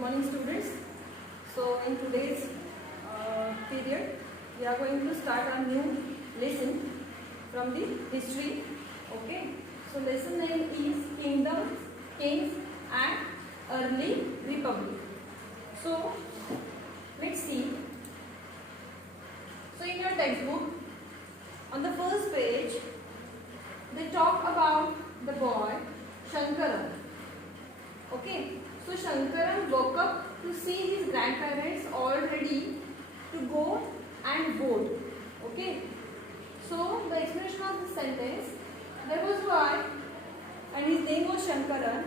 good morning students. So in today's period we are going to start a new lesson from the history. Okay, so lesson name is Kingdoms, Kings and Early Republic. So let's see. So in your textbook on the first page they talk about the boy Shankaran. Okay, so Shankaran woke up to see his grandparents all ready to go and vote. Okay, so the explanation of the sentence, there was a boy and his name was Shankaran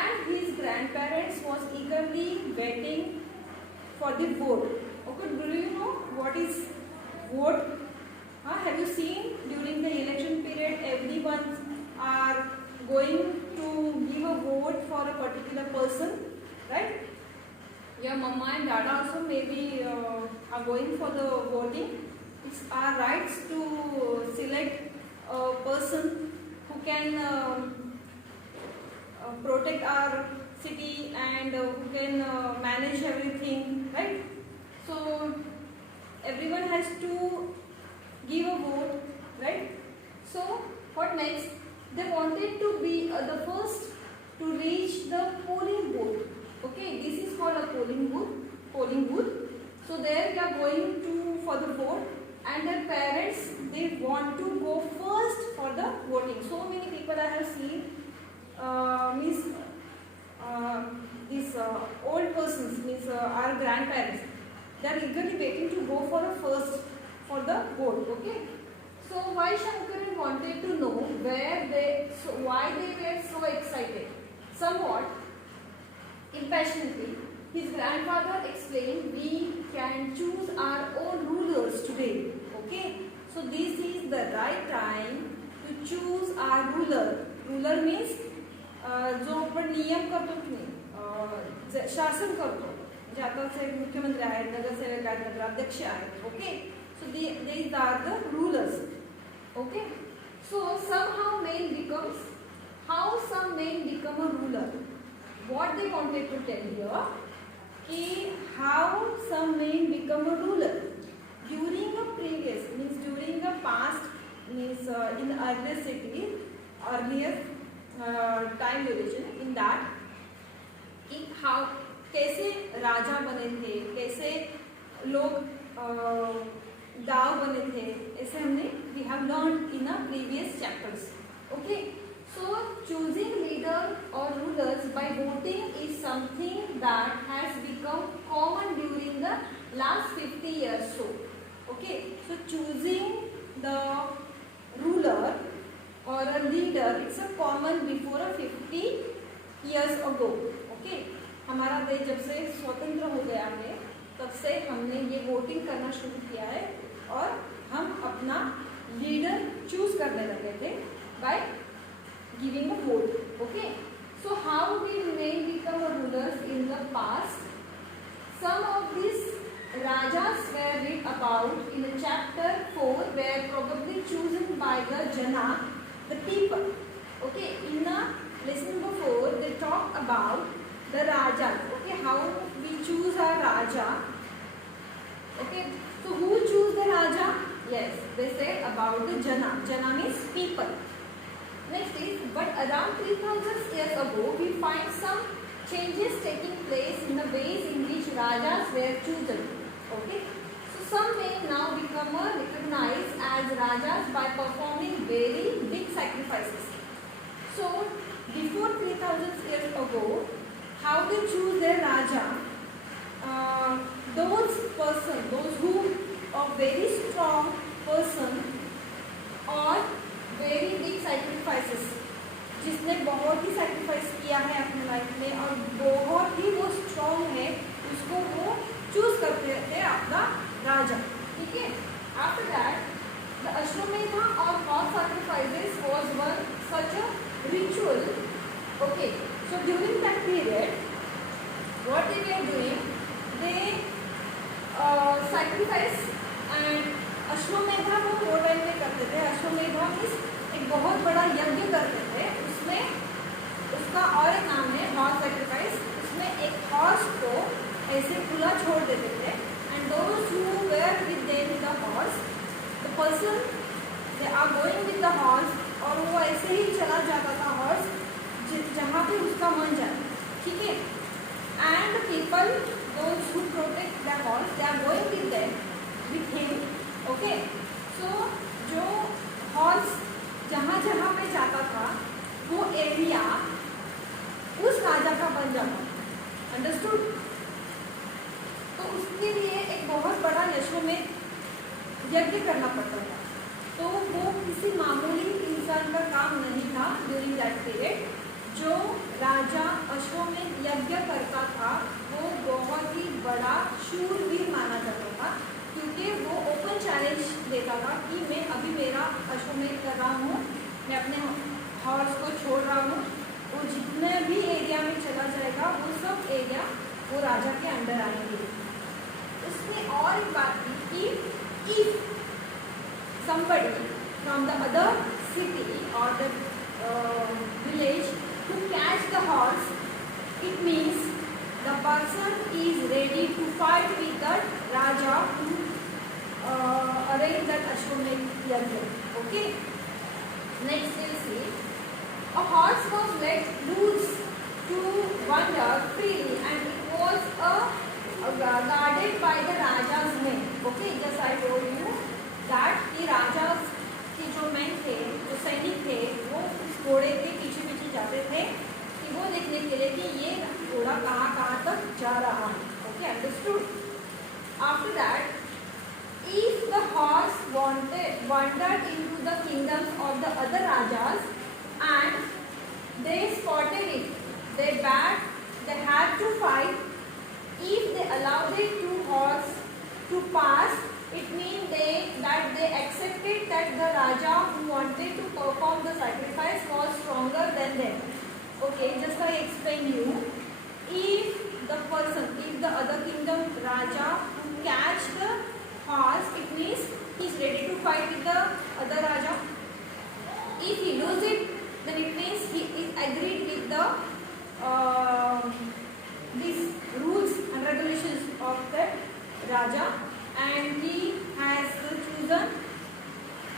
and his grandparents was eagerly waiting for the vote. Okay, do you know what is vote? Have you seen during the election period everyone are going to give a vote for a particular person, right? Your mama and dada also maybe are going for the voting. It's our rights to select a person who can protect our city and who can manage everything, right? So everyone has to give a vote, right? So what next? They wanted to be the first to reach the polling booth. Okay, this is called a polling booth. So there we are going to for the vote, and their parents, they want to go first for the voting. So many people I have seen these old persons, means our grandparents, they are eagerly waiting to go for a first for the vote. Okay. So why Shankaran wanted to know why they were so excited? Somewhat impassionately, his grandfather explained, we can choose our own rulers today. Okay, so this is the right time to choose our ruler. Ruler means जो आपण नियम करतो की नाही, शासन करतो, जे आता मुख्यमंत्री आहेत, नगरसेवक आहेत, नगराध्यक्ष आहेत. Okay, so these are the rulers. Okay, so somehow some men become a ruler. What they wanted to tell here, कि how some men become a ruler during a previous, means during the past, means in earlier city, earlier time duration, in that कि how कैसे राजा बने थे, कैसे लोग गांव बने थे, ऐसे हमने we have learned in a previous chapters. Okay, so choosing leader or rulers by voting is something that has become common during the last 50 years. So okay, so choosing the ruler or a leader, it's a common before a 50 years ago. Okay, हमारा देश जब से स्वतंत्र हो गया है तब से हमने ये वोटिंग करना शुरू किया है और हम अपना लीडर चूज करने लगे थे by giving a vote. Okay, so how did men become rulers in the past? Some of these rajas were read about in the chapter 4, were probably chosen by the jana, the people. Okay, in the lesson before they talk about the rajas. Okay, how we choose our raja. Okay, so who choose the raja? Yes, they said about the jana. Jana means people. Next is, but around 3000 years ago, we find some changes taking place in the ways in which rajas were chosen. Okay, so some men now become recognized as rajas by performing very big sacrifices. So before 3000 years ago, how they choose their raja? Those who are very strong person और very big sacrifices, जिसने बहुत ही sacrifice किया है अपने life में और बहुत ही वो strong है, उसको वो choose करते थे अपना राजा. ठीक है. After that, the Ashwamedha or horse sacrifices was one such a ritual. Okay, so during that period, what they were doing, they sacrifice and Ashvamedha वो टाइम में करते थे. अश्वमेधा मीन्स एक बहुत बड़ा यज्ञ करते थे, उसमें उसका और एक नाम है हॉर्स सैक्रिफाइस. उसमें एक हॉर्स को ऐसे खुला छोड़ देते थे. And those who were with them in the horse, the person they are going with the horse, और वो ऐसे ही चला जाता था हॉर्स जहाँ पे उसका मन जाए. ठीक है. And the people, those who protect the horse, they are going with them, with him. Okay. So जो हॉर्स जहाँ जहाँ पे जाता था वो एरिया उस राजा का बन जाता. अंडरस्टूड. तो उसके लिए एक बहुत बड़ा अश्वमेध यज्ञ करना पड़ता था. तो वो किसी मामूली इंसान का काम नहीं था ड्यूरिंग दैट पीरियड. जो राजा अश्वमेध यज्ञ करता था वो बहुत ही बड़ा शूरवीर माना जाता था, क्योंकि वो ओपन चैलेंज देता था कि मैं अभी मेरा अश्वमेध कर रहा हूँ, मैं अपने हॉर्स को छोड़ रहा हूँ, वो जितने भी एरिया में चला जाएगा वो सब एरिया वो राजा के अंडर आएंगे. उसने और एक बात की कि if somebody from the other city or the village to catch the horse, it means the person is ready to fight with that Raja to arrange that Ashwamedh Yajna. Okay. Next we'll see. A horse was let loose to wander freely and it was guarded by the Raja's men. Okay, just I told you that कि राजा के जो man थे, जो सैनिक थे, वो उस घोड़े के पीछे पीछे जाते थे कि वो देखने के लिए कि ये घोड़ा कहाँ कहाँ तक जा रहा है. Okay, understood. After that, if the horse wandered into the kingdoms of the other rajas and they spotted it, they had to fight. If they allowed the two horse to pass, it means that they accepted that the Raja who wanted to perform the sacrifice was stronger than them. Okay, just I explain you. If the other kingdom Raja who catch the horse, it means he is ready to fight with the other Raja. If he lose it, then it means he is agreed with the these rules and regulations of that Raja, and he has chosen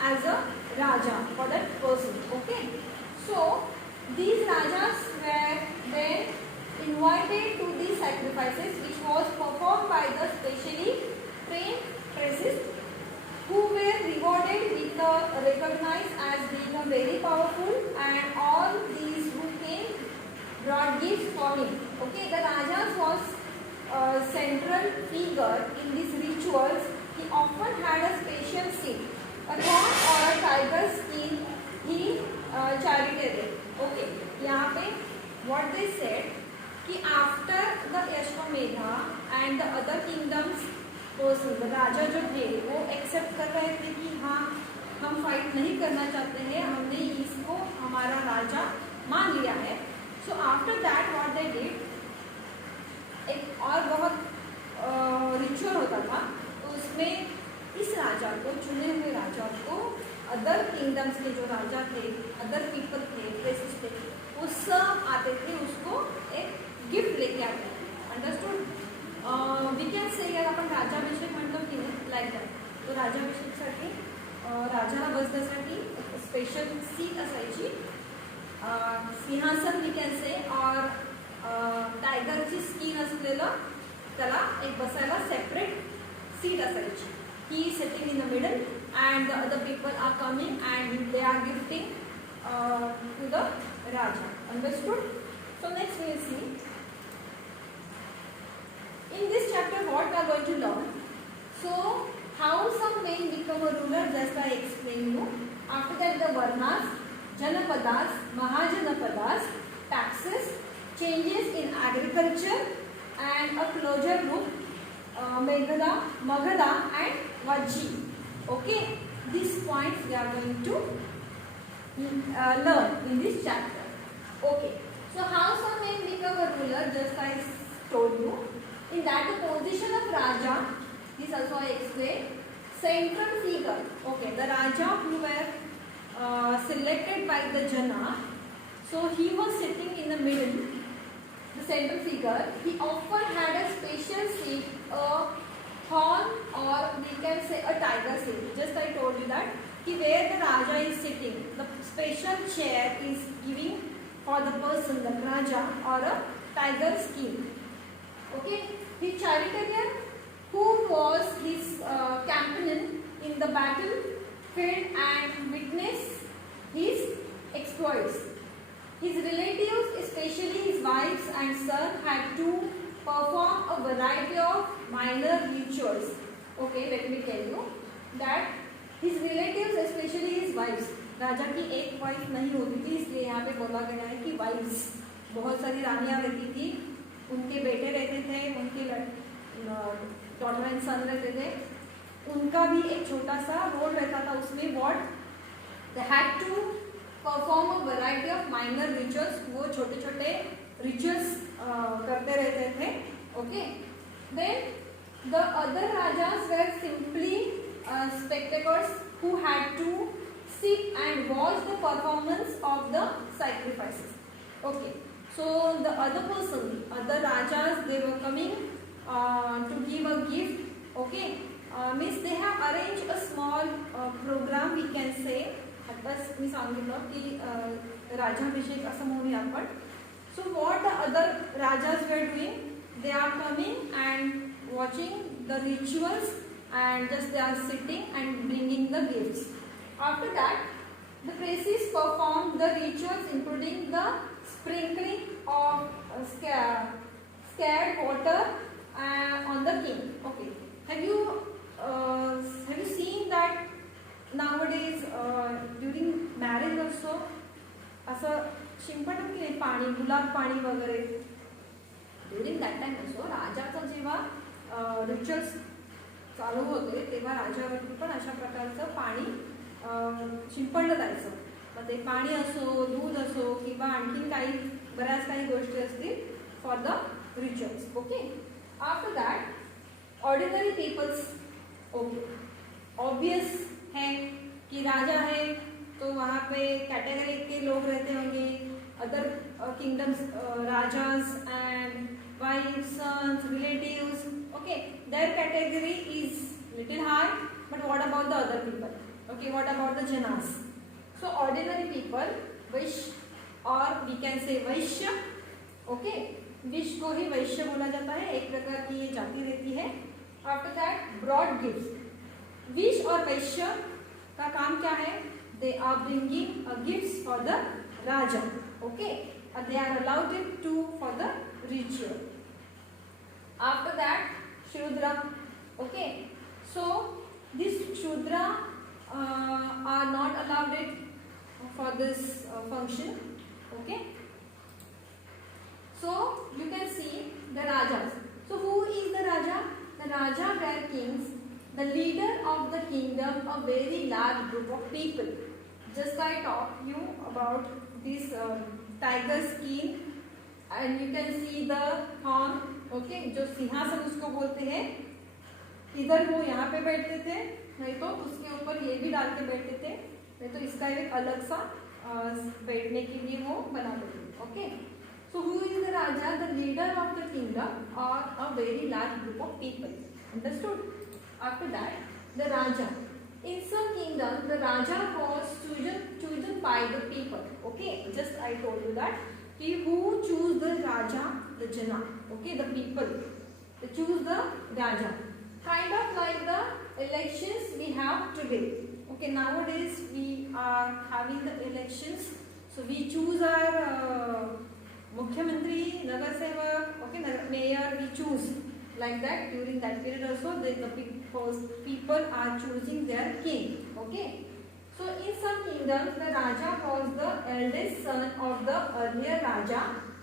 as a Raja for that person. Okay. So these Rajas were then invited to these sacrifices, which was performed by the specially trained priests, who were rewarded with recognized as being very powerful, and all these who came brought gifts for him. Okay, the Rajas was a central figure in these rituals. He often had a special seat, a horn or a tiger skin he charioted. Okay, यहाँ पे what they said कि after the Ashwamedha and the other kingdoms person, the राजा जो थे वो accept कर रहे थे कि हाँ हम फाइट नहीं करना चाहते हैं, हमने इसको हमारा राजा मान लिया है. So after that what they did, एक और बहुत रिचुअल होता था. तो उसमें इस राजा को, चुने हुए राजा को अदर किंगडम्स के जो राजा थे, अदर पीपल थे, प्लेसेस थे, वो सब आते थे उसको एक गिफ्ट लेके आते थे. अंडरस्टूड. वी कॅन से यार आपण राज्याभिषेक म्हणतो की नाही, लाईक दॅट. तो राज्याभिषेकसाठी राजाला बसण्यासाठी स्पेशल सीट असायची, सिंहासन वी कॅन से, और टायगरची स्किन असलेलं त्याला एक बसायला सेपरेट सीट असायची. He is sitting in the middle and the other people are coming and they are gifting to the Raja. Understood? So next we will see. In this chapter what we are going to learn. So how some men become a ruler, just I explain you. After that the Varnas, Janapadas, Mahajanapadas, taxes, changes in agriculture and a closure group, Magadha and Vajji. Okay, these points we are going to learn in this chapter. Okay, so how some men become a ruler, just I told you. In that the position of Raja, this also I explained, central figure. Okay, the Raja who were selected by the Jana, so he was sitting in the middle, the central figure, he often had a special seat, a horn, or we can say a tiger seat. Just I told you that where the Raja is sitting, the special chair is giving for the person, the Raja, or a tiger skin. Okay, his charioteer, who was his companion in the battlefield and witnessed his exploits. His relatives, especially his wives and son, had to perform a variety of minor rituals. Okay, let me tell you that his relatives, especially his wives, राजा की एक wife नहीं होती थी, इसलिए यहाँ पे बोला गया है कि वाइफ्स, बहुत सारी रानियाँ रहती थी, उनके बेटे रहते थे, उनके डॉटर एंड सन रहते थे, उनका भी एक छोटा सा रोल रहता था उसमें. What they had to perform a variety of minor rituals, वो छोटे छोटे रिचुअल्स करते रहते थे. Okay, then the other rajas were simply spectators who had to sit and watch the performance of the sacrifices. Okay, so the other person, other rajas, they were coming to give a gift. Okay, means they have arranged a small program, we can say. बस मी सांगितलं की राजाभिषेक असं म्हणूया आपण. So what the other rajas were doing, they are coming and watching the rituals, and just they are sitting and bringing the gifts. After that, the priests performed the rituals, including the sprinkling of scared water on the king. Okay, have you seen that nowadays during marriage also असं शिंपण की नाही पाणी, गुलाब पाणी वगैरे, during that time असो राजाचं जेव्हा rituals चालू होते तेव्हा राजावरती पण अशा प्रकारचं पाणी शिंपडलं जायचं. मग ते पाणी असो, दूध असो किंवा आणखीन काही बऱ्याच काही गोष्टी असतील for the rituals. Okay, after that ordinary peoples. Okay, obvious है कि राजा है तो वहाँ पे कैटेगरी के लोग रहते होंगे, other kingdoms, rajas and wives, sons, relatives. Okay, their category is little high, but what about the other people? Okay, what about the janas? So ordinary people, wish, or we can say vaishya. Okay, wish को ही वैश्य बोला जाता है, एक प्रकार की ये जाति रहती है. After that, broad gifts. Wish और वैश्य का काम क्या है? They are bringing gifts for the raja. Okay, they are allowed it to for the ritual. After that, Shudra. Okay, so this Shudra are not allowed it for this function. Okay, so you can see the rajas. So who is the raja? The raja were kings, the leader of the kingdom, a very large group of people. Just I talked you about this tiger skin, and you can see the horn. Okay, जो सिंहासन उसको बोलते हैं, इधर वो यहाँ पे बैठते थे, नहीं तो उसके ऊपर ये भी डाल के बैठते थे, नहीं तो इसका एक अलग सा बैठने के लिए वो बनाते थे. Okay, so who is the raja? The leader of the kingdom और a very large group of people. Understood? After that the raja. In some kingdoms, the raja was chosen by the people. Okay, just I told you that. Who choose the raja? The jana. Okay, the people. They choose the raja. Kind of like the elections we have today. Okay, nowadays we are having the elections. So we choose our Mukhyamantri, Nagar Sevak, okay, mayor we choose. Like that, during that period also, the people are choosing their king. Okay, so in some kingdoms, the raja was the eldest son of the earlier raja,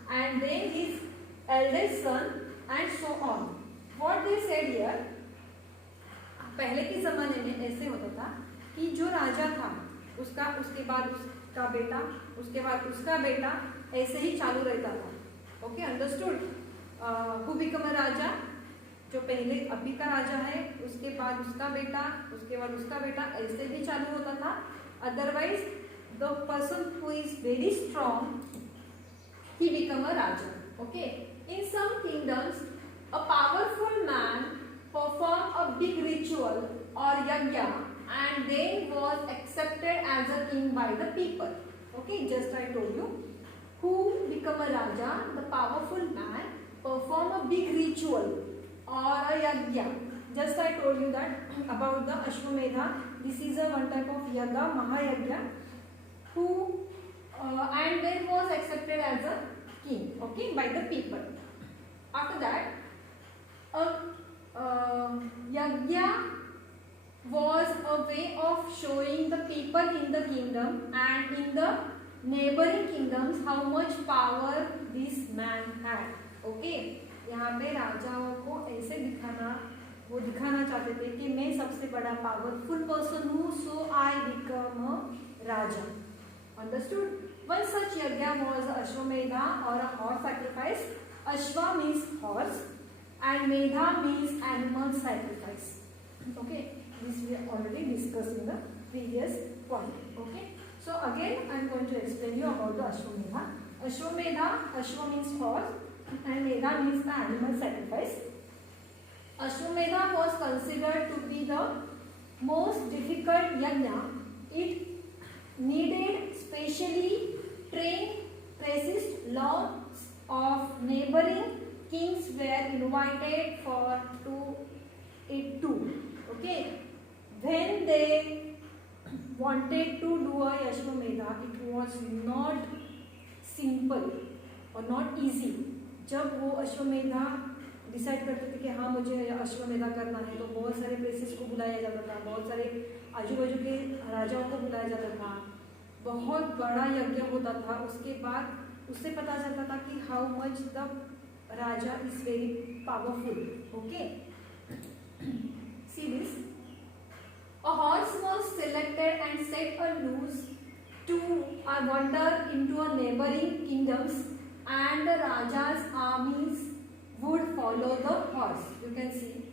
and then his eldest son, and so on. What they said here, पहले के ज़माने में ऐसे होता था कि जो राजा था उसका, उसके बाद उसका बेटा, उसके बाद उसका बेटा, ऐसे ही चालू रहता था. Okay, understood? Who become a raja? जो पहले अभी का राजा है, उसके बाद उसका बेटा, उसके बाद उसका बेटा, ऐसे ही चालू होता था. Otherwise the person who is very strong, he become a Raja. Okay, in some kingdoms, a powerful man performed a big ritual or yajna and then was accepted as a king by the people. Okay, just I told you. Who become a raja? The powerful man perform a big ritual or a yajna. Just I told you that about the Ashwamedha. This is a one type of yajna, Mahayajna, who and then was accepted as a king, okay, by the people. After that, yajna was a way of showing the people in the kingdom and in the neighboring kingdoms how much power this man had. Okay, यहाँ पे राजाओं को ऐसे दिखाना चाहते थे कि मैं सबसे बड़ा पावरफुल पर्सन हूँ, so I become a raja. Understood? One such yajna was Ashwamedha or a horse sacrifice. Ashwa means horse and Medha means animal sacrifice. Okay, this we already discussed in the previous point. Okay, so again I am going to explain you about the Ashwamedha. Ashwamedha, Ashwa means horse and Medha means the animal sacrifice. Ashwamedha was considered to be the most difficult yajna. It needed specially trained precise lords of neighboring kings were invited to it too. Okay, when they wanted to do a Ashwamedha, it was not simple और not easy. जब वो Ashvamedha decide करते थे कि हाँ मुझे अश्वमेधा करना है, तो बहुत सारे प्लेसेस को बुलाया जाता था, बहुत सारे आजू बाजू के राजाओं को बुलाया जाता था, बहुत बड़ा यज्ञ होता था. उसके बाद उससे पता चलता था कि how much the Raja is very powerful. Okay, see this. A horse was selected and set loose to wander into a neighboring kingdoms, and the Raja's armies would follow the horse. You can see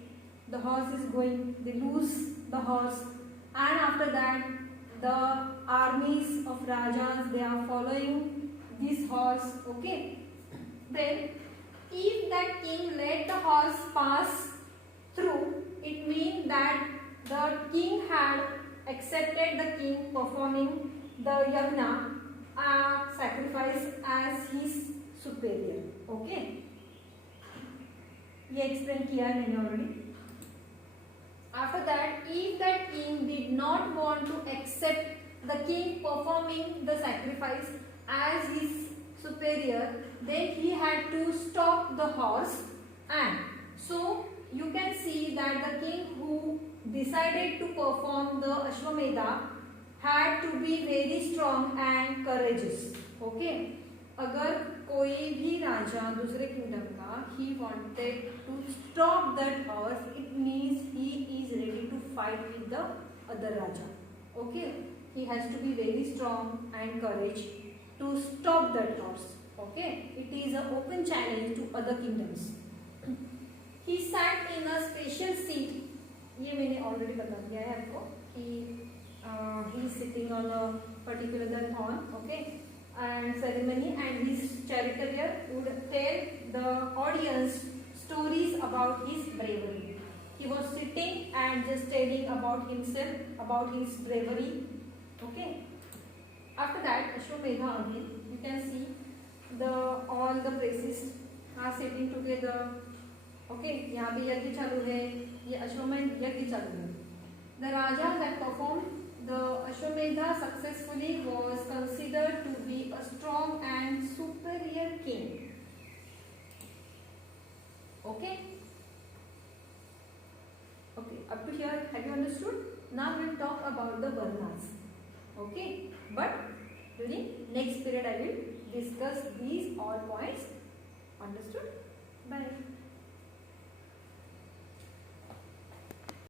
the horse is going, they loose the horse, and after that the armies of Rajas, they are following this horse. Okay, then if that king let the horse pass through, it means that the king had accepted the king performing the yajna sacrifice as his superior. Okay, ये explain किया है मैंने already. After that, if that king did not want to accept the king performing the sacrifice as his superior, then he had to stop the horse, and so you can see that the king who decided to perform the Ashwamedha had to be very strong and courageous. Okay, अगर कोई भी राजा दूसरे kingdom का he wanted to stop that horse, it means he is ready to fight with the other raja. Okay, he has to be very strong and courage to stop that horse. Okay, it is an open challenge to other kingdoms. He sat in a special seat. ये मैंने already बता दिया है आपको कि he is sitting on a particular throne. Okay, and ceremony, and his charioteer would tell the audience stories about his bravery. He was sitting and just telling about himself, about his bravery. Okay, after that Ashwamedha again, you can see all the places are sitting together. Okay, यहाँ पे यज्ञ चालू है, ये अश्वमेध यज्ञ चालू है. The raja that performed the Ashwamedha successfully was considered to be a strong and superior king. Okay? Okay, up to here, have you understood? Now we will talk about the Varnas. Okay? But during next period I will discuss these all points. Understood? Bye.